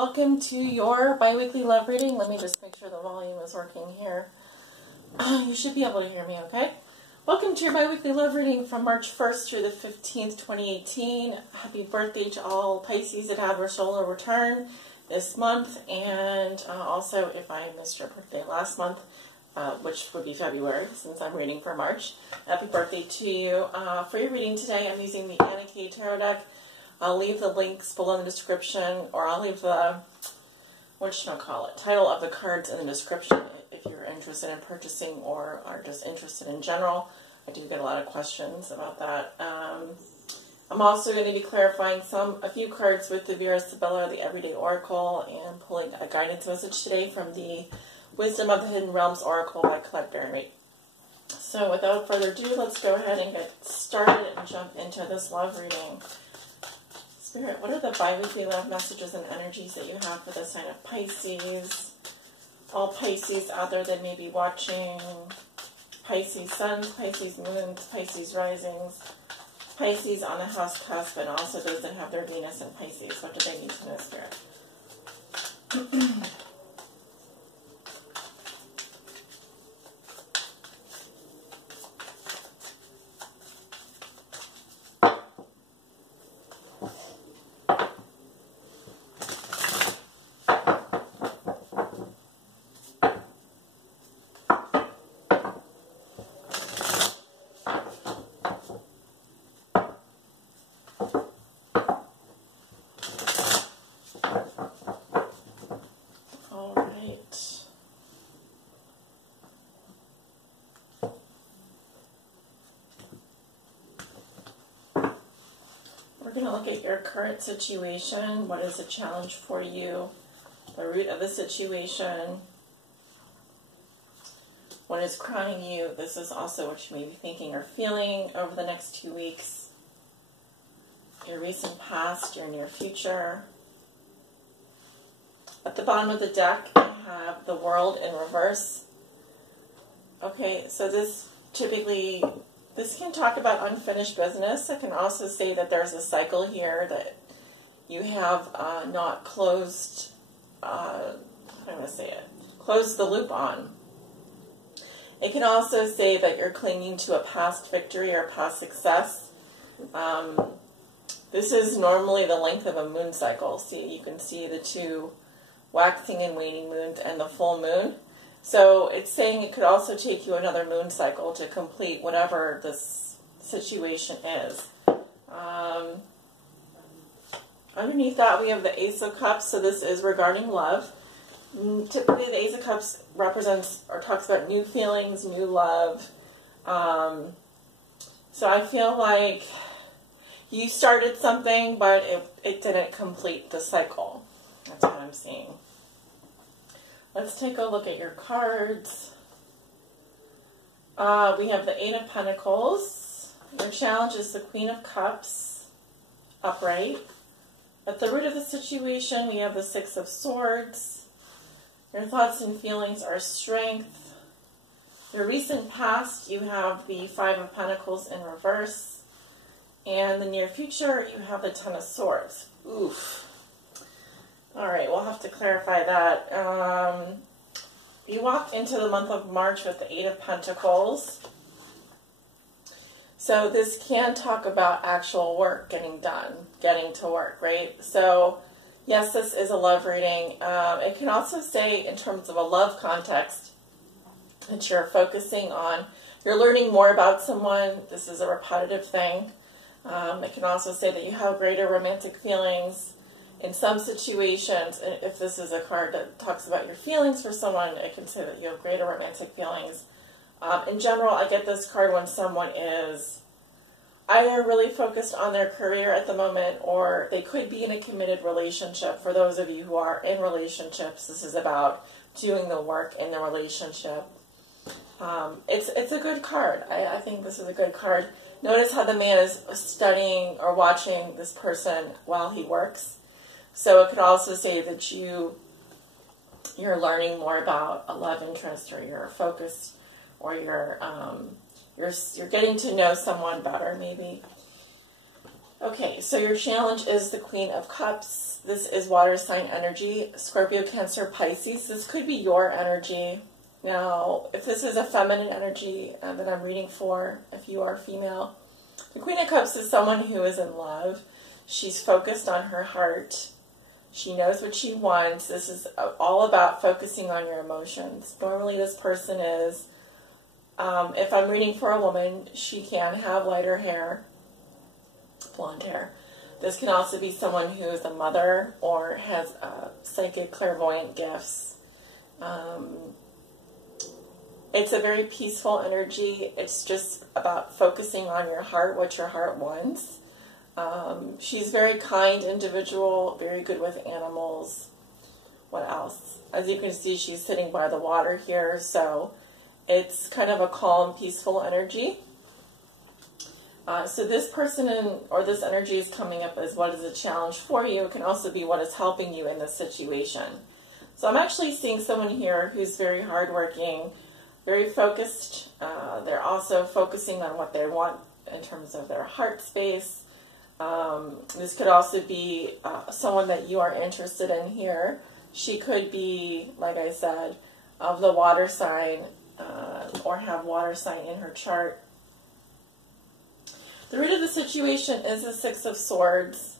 welcome to your bi-weekly love reading. Let me just make sure the volume is working here. You should be able to hear me okay. Welcome to your bi-weekly love reading from March 1st through the 15th, 2018. Happy birthday to all Pisces that have their solar return this month. And also, if I missed your birthday last month, which would be February, since I'm reading for March, happy birthday to you. For your reading today, I'm using the Anna K Tarot deck. I'll leave the links below in the description, or I'll leave the, title of the cards in the description if you're interested in purchasing or are just interested in general. I do get a lot of questions about that. I'm also going to be clarifying a few cards with the Vera Sibilla, the Everyday Oracle, and pulling a guidance message today from the Wisdom of the Hidden Realms Oracle by Colette Berry. So without further ado, let's go ahead and get started and jump into this love reading. Spirit, what are the bi-weekly love messages and energies that you have for the sign of Pisces? All Pisces out there that may be watching, Pisces suns, Pisces moons, Pisces risings, Pisces on the house cusp, and also those that have their Venus in Pisces. What do they need to know, Spirit? We're going to look at your current situation. What is a challenge for you? The root of the situation. What is crowning you? This is also what you may be thinking or feeling over the next 2 weeks. Your recent past, your near future. At the bottom of the deck, you have the World in reverse. Okay, so this can talk about unfinished business. It can also say that there's a cycle here that you have not closed, closed the loop on. It can also say that you're clinging to a past victory or past success. This is normally the length of a moon cycle. See, you can see the two waxing and waning moons and the full moon. So it's saying it could also take you another moon cycle to complete whatever this situation is. Underneath that, we have the Ace of Cups. So this is regarding love. Typically, the Ace of Cups represents or talks about new feelings, new love. So I feel like you started something, but it didn't complete the cycle. That's what I'm seeing. Let's take a look at your cards. We have the Eight of Pentacles. Your challenge is the Queen of Cups, upright. At the root of the situation, we have the Six of Swords. Your thoughts and feelings are strength. Your recent past, you have the Five of Pentacles in reverse. And the near future, you have the Ten of Swords. Oof. All right, we'll have to clarify that. You walked into the month of March with the Eight of Pentacles. So this can talk about actual work getting done, getting to work, right? So yes, this is a love reading. It can also say in terms of a love context that you're focusing on, you're learning more about someone. This is a repetitive thing. It can also say that you have greater romantic feelings. In some situations, if this is a card that talks about your feelings for someone, it can say that you have greater romantic feelings. In general, I get this card when someone is either really focused on their career at the moment, or they could be in a committed relationship. For those of you who are in relationships, this is about doing the work in the relationship. It's a good card. I think this is a good card. Notice how the man is studying or watching this person while he works. So it could also say that you're learning more about a love interest, or you're focused, or you're getting to know someone better, maybe. Okay, so your challenge is the Queen of Cups. This is water sign energy, Scorpio, Cancer, Pisces. This could be your energy. Now, if this is a feminine energy that I'm reading for, if you are female, the Queen of Cups is someone who is in love. She's focused on her heart. She knows what she wants. This is all about focusing on your emotions. Normally this person is, if I'm reading for a woman, she can have lighter hair, blonde hair. This can also be someone who is a mother or has psychic clairvoyant gifts. It's a very peaceful energy. It's just about focusing on your heart, what your heart wants. She's a very kind individual, very good with animals. What else? As you can see, she's sitting by the water here, so it's kind of a calm, peaceful energy. So this person or this energy is coming up as what is a challenge for you. It can also be what is helping you in this situation. So I'm actually seeing someone here who's very hardworking, very focused. They're also focusing on what they want in terms of their heart space. This could also be someone that you are interested in here. She could be, like I said, of the water sign or have water sign in her chart. The root of the situation is the Six of Swords.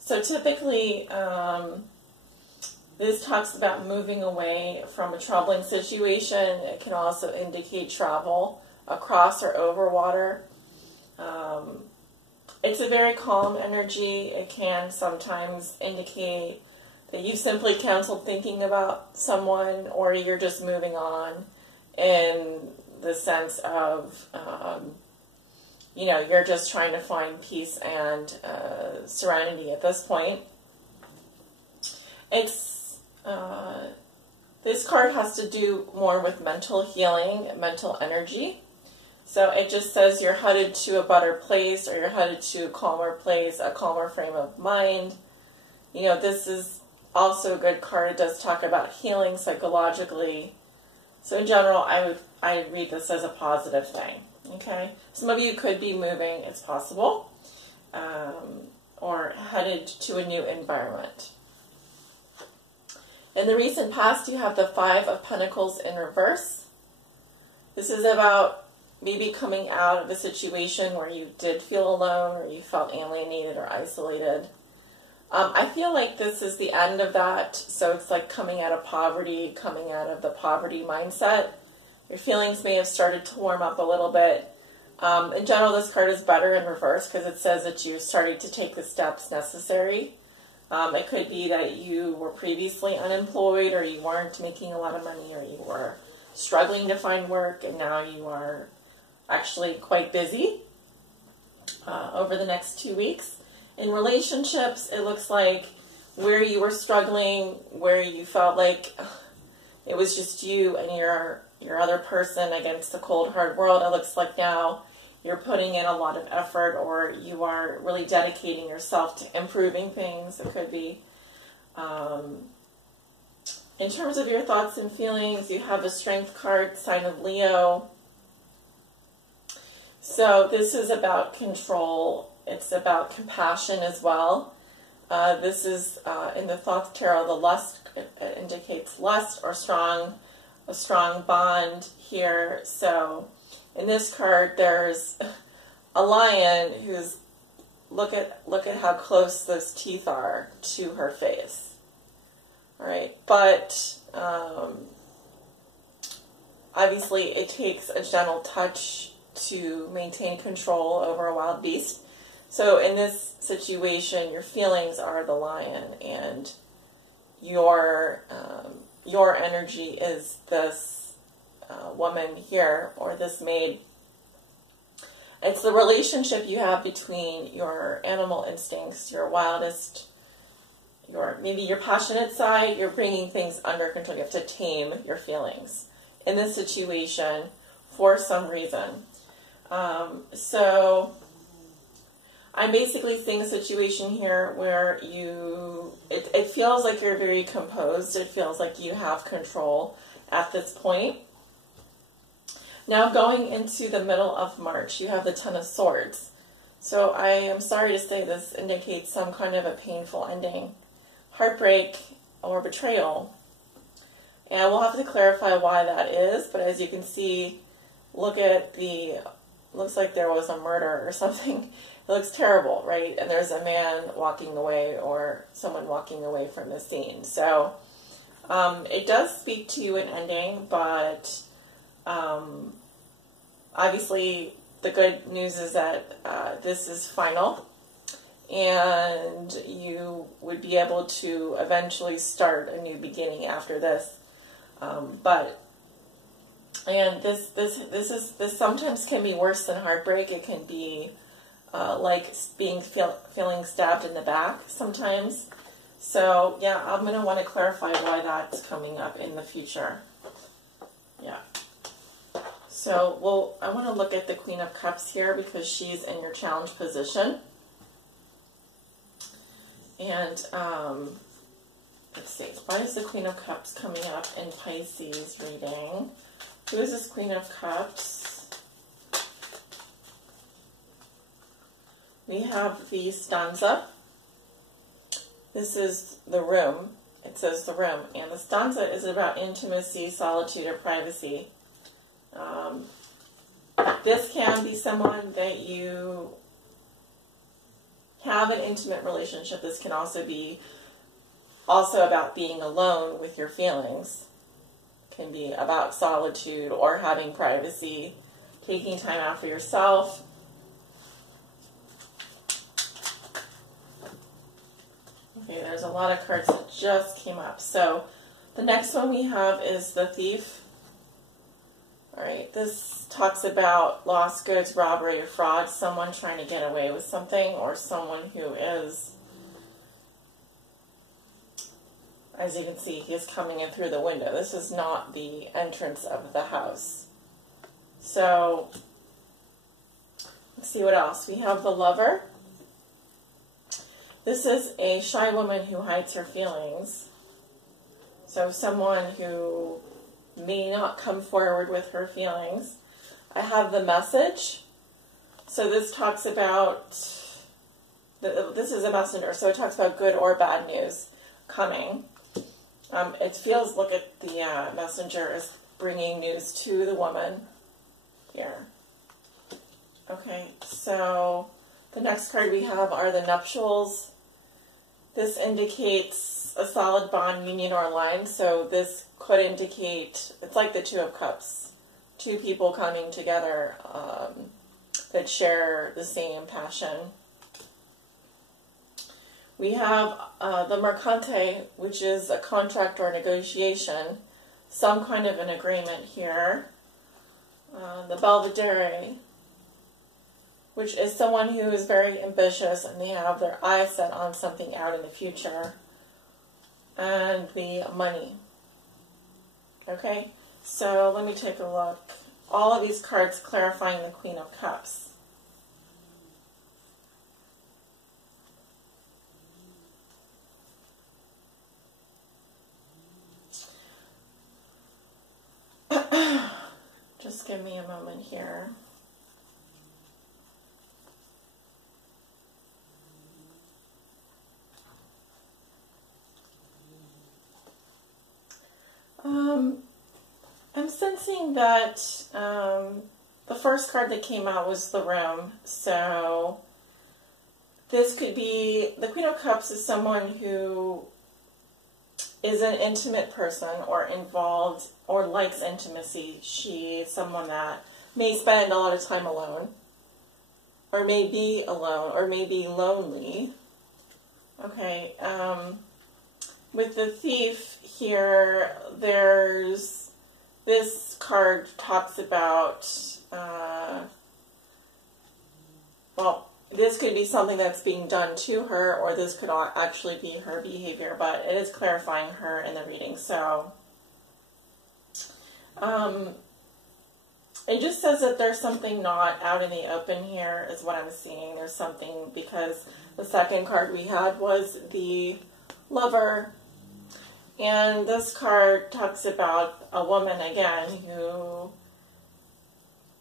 So typically, this talks about moving away from a troubling situation. It can also indicate travel across or over water. It's a very calm energy. It can sometimes indicate that you simply canceled thinking about someone, or you're just moving on in the sense of, you know, you're just trying to find peace and serenity at this point. It's this card has to do more with mental healing, mental energy. So it just says you're headed to a better place, or you're headed to a calmer place, a calmer frame of mind. You know, this is also a good card. It does talk about healing psychologically. So in general, I read this as a positive thing. Okay, some of you could be moving, it's possible, or headed to a new environment. In the recent past, you have the Five of Pentacles in reverse. This is about maybe coming out of a situation where you did feel alone, or you felt alienated or isolated. I feel like this is the end of that, so it's like coming out of poverty, coming out of the poverty mindset. Your feelings may have started to warm up a little bit. In general, this card is better in reverse because it says that you're starting to take the steps necessary. It could be that you were previously unemployed, or you weren't making a lot of money, or you were struggling to find work, and now you are actually quite busy over the next 2 weeks. In relationships, it looks like where you were struggling, where you felt like it was just you and your other person against the cold, hard world, it looks like now you're putting in a lot of effort, or you are really dedicating yourself to improving things. It could be. In terms of your thoughts and feelings, you have the Strength card, sign of Leo. So this is about control. It's about compassion as well. This is in the Thoth Tarot, the lust, it indicates lust or a strong bond here. So in this card, there's a lion who's, look at how close those teeth are to her face. All right, but obviously it takes a gentle touch to maintain control over a wild beast. So in this situation, your feelings are the lion, and your energy is this woman here, or this maid. It's the relationship you have between your animal instincts, your wildest, maybe your passionate side. You're bringing things under control. You have to tame your feelings in this situation for some reason. So I'm basically seeing a situation here where it feels like you're very composed. It feels like you have control at this point. Now going into the middle of March, you have the Ten of Swords. So I am sorry to say this indicates some kind of a painful ending, heartbreak, or betrayal. And we'll have to clarify why that is, but as you can see, look at looks like there was a murder or something. It looks terrible, right? And there's a man walking away or someone walking away from the scene. So it does speak to an ending, but obviously the good news is that this is final, and you would be able to eventually start a new beginning after this. This sometimes can be worse than heartbreak. It can be like feeling stabbed in the back sometimes. So yeah, I'm going to want to clarify why that's coming up in the future. Yeah. So, I want to look at the Queen of Cups here because she's in your challenge position. And let's see, why is the Queen of Cups coming up in Pisces reading? Who is this Queen of Cups? We have the stanza. This is the room. It says the room. And the stanza is about intimacy, solitude, or privacy. This can be someone that you have an intimate relationship. This can also be about being alone with your feelings. It can be about solitude or having privacy, taking time out for yourself. Okay, there's a lot of cards that just came up. So the next one we have is the Thief. All right, this talks about lost goods, robbery, or fraud, someone trying to get away with something, or someone who is, as you can see, he's coming in through the window. This is not the entrance of the house. So, let's see what else. We have the Lover. This is a shy woman who hides her feelings. So someone who may not come forward with her feelings. I have the Message. So this talks about, this is a messenger, so it talks about good or bad news coming. It feels, look at the messenger is bringing news to the woman here. Okay, so the next card we have are the Nuptials. This indicates a solid bond, union, or line. So this could indicate, it's like the Two of Cups. Two people coming together that share the same passion. We have the Mercante, which is a contract or negotiation. Some kind of an agreement here. The Belvedere, which is someone who is very ambitious and they have their eyes set on something out in the future. And the Money. Okay, so let me take a look. All of these cards clarifying the Queen of Cups. Just give me a moment here. I'm sensing that the first card that came out was the Room. So this could be, the Queen of Cups is someone who is an intimate person or involved or likes intimacy. She is someone that may spend a lot of time alone or may be alone or may be lonely. Okay, with the Thief here, this card talks about, well, this could be something that's being done to her, or this could actually be her behavior, but it is clarifying her in the reading. So, it just says that there's something not out in the open here, is what I'm seeing. There's something, because the second card we had was the Lover. And this card talks about a woman, again, who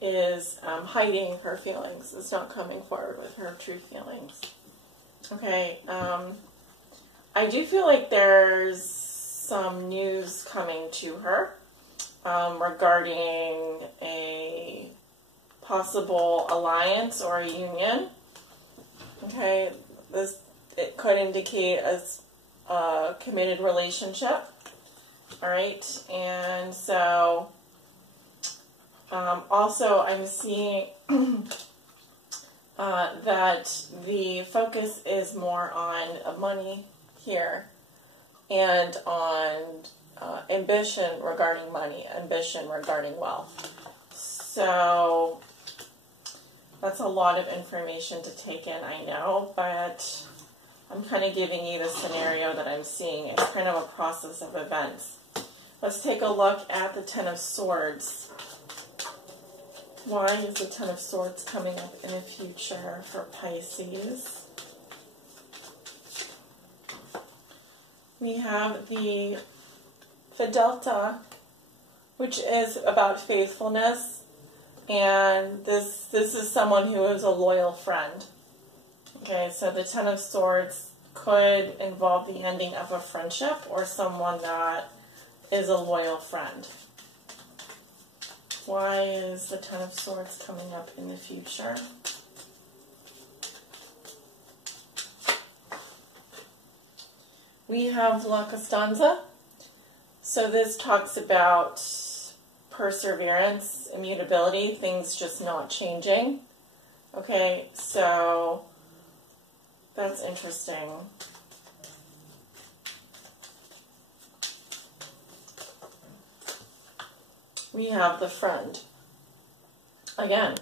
is hiding her feelings, is not coming forward with her true feelings. Okay, I do feel like there's some news coming to her regarding a possible alliance or a union. Okay, it could indicate a committed relationship. All right, and so also I'm seeing that the focus is more on money here and on ambition regarding money, ambition regarding wealth. So that's a lot of information to take in, I know, but I'm kind of giving you the scenario that I'm seeing. It's kind of a process of events. Let's take a look at the Ten of Swords. Why is the Ten of Swords coming up in the future for Pisces? We have the Fidelta, which is about faithfulness, and this is someone who is a loyal friend. Okay, so the Ten of Swords could involve the ending of a friendship or someone that is a loyal friend. Why is the Ten of Swords coming up in the future? We have La Costanza. So this talks about perseverance, immutability, things just not changing. Okay, so that's interesting. We have the Friend. Again,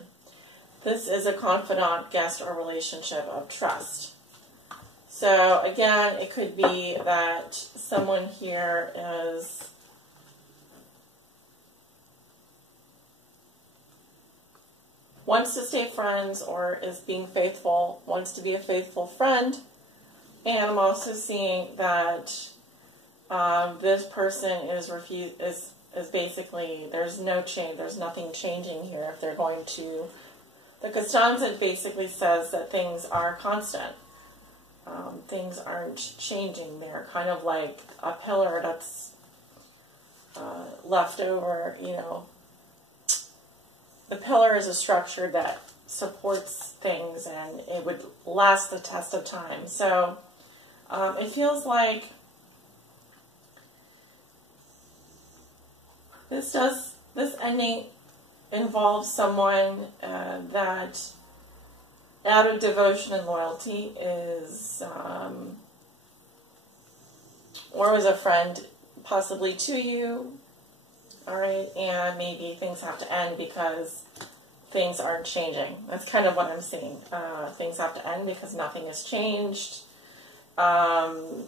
this is a confidant, guest, or relationship of trust. So again, it could be that someone here wants to stay friends or is being faithful, wants to be a faithful friend. And I'm also seeing that this person is basically, there's no change, there's nothing changing here if they're going to. The Costanza basically says that things are constant. Things aren't changing. They're kind of like a pillar that's left over, you know. The pillar is a structure that supports things and it would last the test of time. So it feels like this ending involves someone that out of devotion and loyalty is, or was a friend possibly to you, all right, and maybe things have to end because things aren't changing. That's kind of what I'm seeing. Things have to end because nothing has changed. And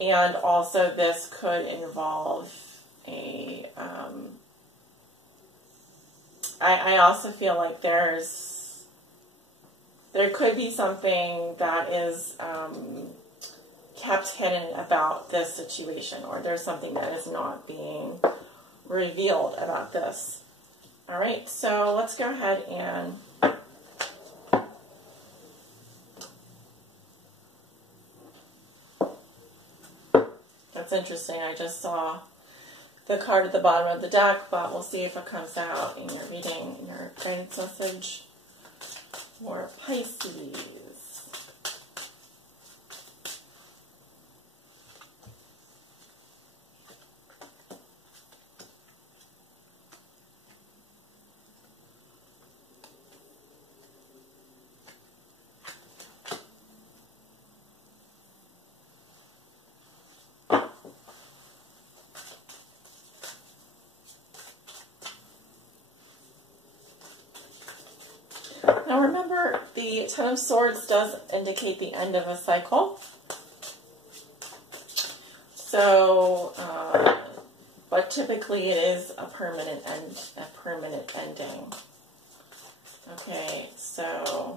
also this could involve a, I also feel like there could be something that is kept hidden about this situation, or there's something that is not being revealed about this. All right, so let's go ahead and that's interesting. I just saw the card at the bottom of the deck, but we'll see if it comes out in your reading, in your guidance message for Pisces. Now remember, the Ten of Swords does indicate the end of a cycle. So, but typically it is a permanent ending. Okay, so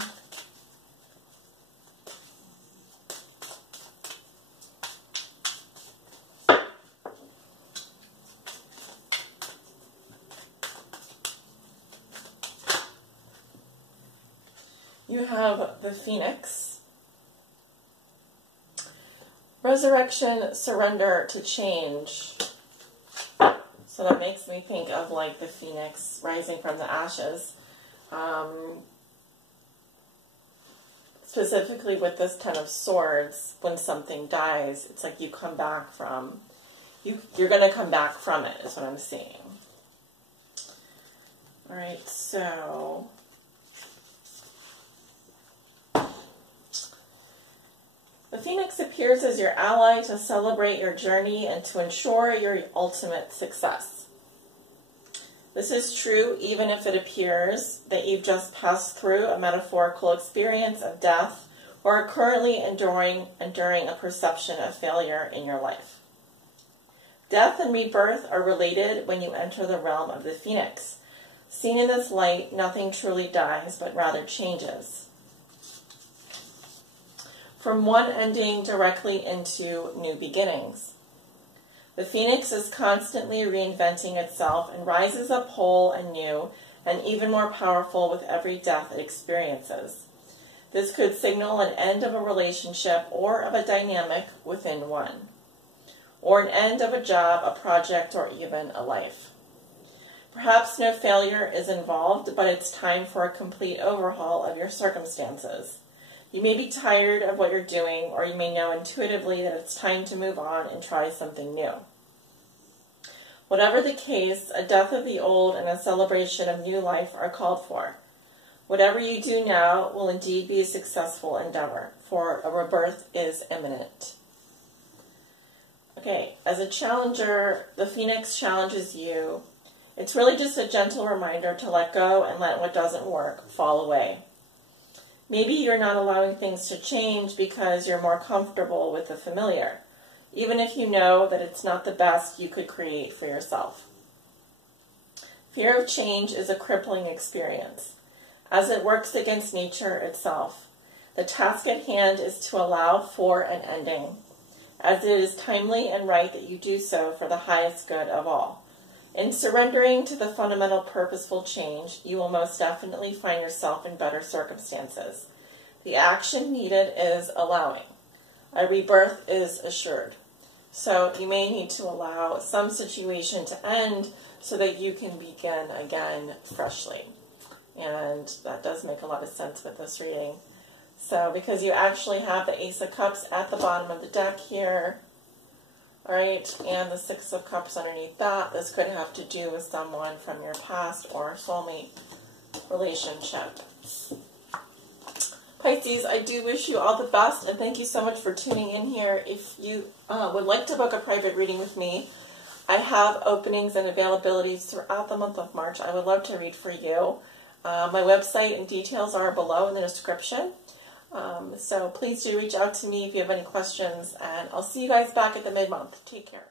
you have the Phoenix. Resurrection, surrender to change. So that makes me think of like the Phoenix rising from the ashes. Specifically with this Ten of Swords, when something dies, it's like you come back from, you're going to come back from it, is what I'm seeing. Alright, so the Phoenix appears as your ally to celebrate your journey and to ensure your ultimate success. This is true even if it appears that you've just passed through a metaphorical experience of death or are currently enduring a perception of failure in your life. Death and rebirth are related when you enter the realm of the Phoenix. Seen in this light, nothing truly dies, but rather changes. From one ending directly into new beginnings. The Phoenix is constantly reinventing itself and rises up whole and new and even more powerful with every death it experiences. This could signal an end of a relationship or of a dynamic within one, or an end of a job, a project, or even a life. Perhaps no failure is involved, but it's time for a complete overhaul of your circumstances. You may be tired of what you're doing, or you may know intuitively that it's time to move on and try something new. Whatever the case, a death of the old and a celebration of new life are called for. Whatever you do now will indeed be a successful endeavor, for a rebirth is imminent. Okay, as a challenger, the Phoenix challenges you. It's really just a gentle reminder to let go and let what doesn't work fall away. Maybe you're not allowing things to change because you're more comfortable with the familiar, even if you know that it's not the best you could create for yourself. Fear of change is a crippling experience, as it works against nature itself. The task at hand is to allow for an ending, as it is timely and right that you do so for the highest good of all. In surrendering to the fundamental purposeful change, you will most definitely find yourself in better circumstances. The action needed is allowing. A rebirth is assured. So you may need to allow some situation to end so that you can begin again freshly. And that does make a lot of sense with this reading. So because you actually have the Ace of Cups at the bottom of the deck here, right, and the Six of Cups underneath that, this could have to do with someone from your past or soulmate relationship. Pisces, I do wish you all the best, and thank you so much for tuning in here. If you would like to book a private reading with me, I have openings and availabilities throughout the month of March. I would love to read for you. My website and details are below in the description. So please do reach out to me if you have any questions, and I'll see you guys back at the mid-month. Take care.